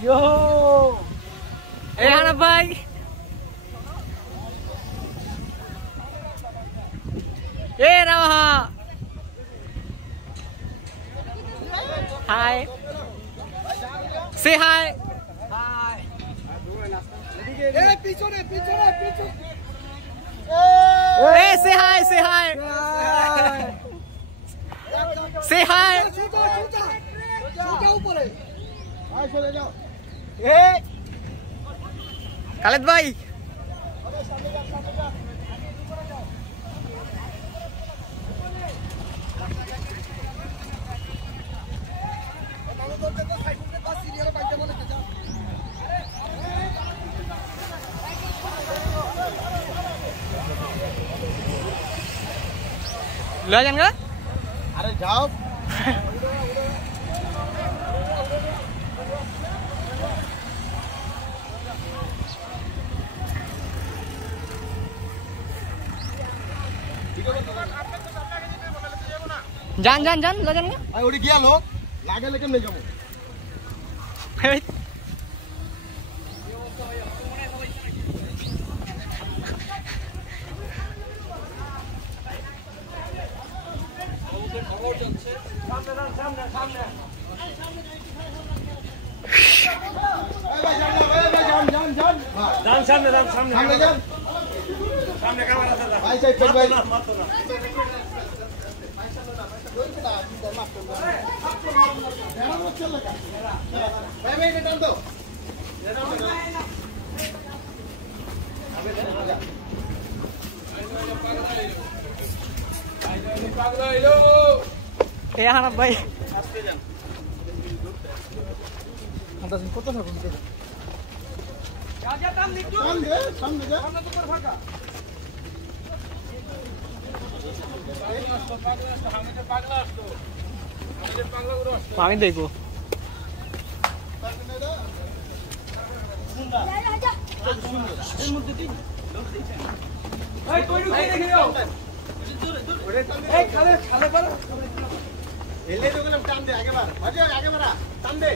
Yo, anak baik. Rawa. Hi. Say hi. Hi. পিছনে। Say hi. Say hi. Say hi. Khalid bhai. ले जाएंगे? अरे जाओ। जान ले जाएंगे? अरे उड़ी गया लोग लागे लेकिन नहीं जाऊँ। सामने कैमरा था भाई साहब फिर भाई भाई डाल दो anak baik. আন্দাজ কত থাকুন সামনে যা তো পর ফাঁকা আমি দেখবো খালে পার এলে তো গেলাম টান দে আগে বার আগে বাড়া টান দে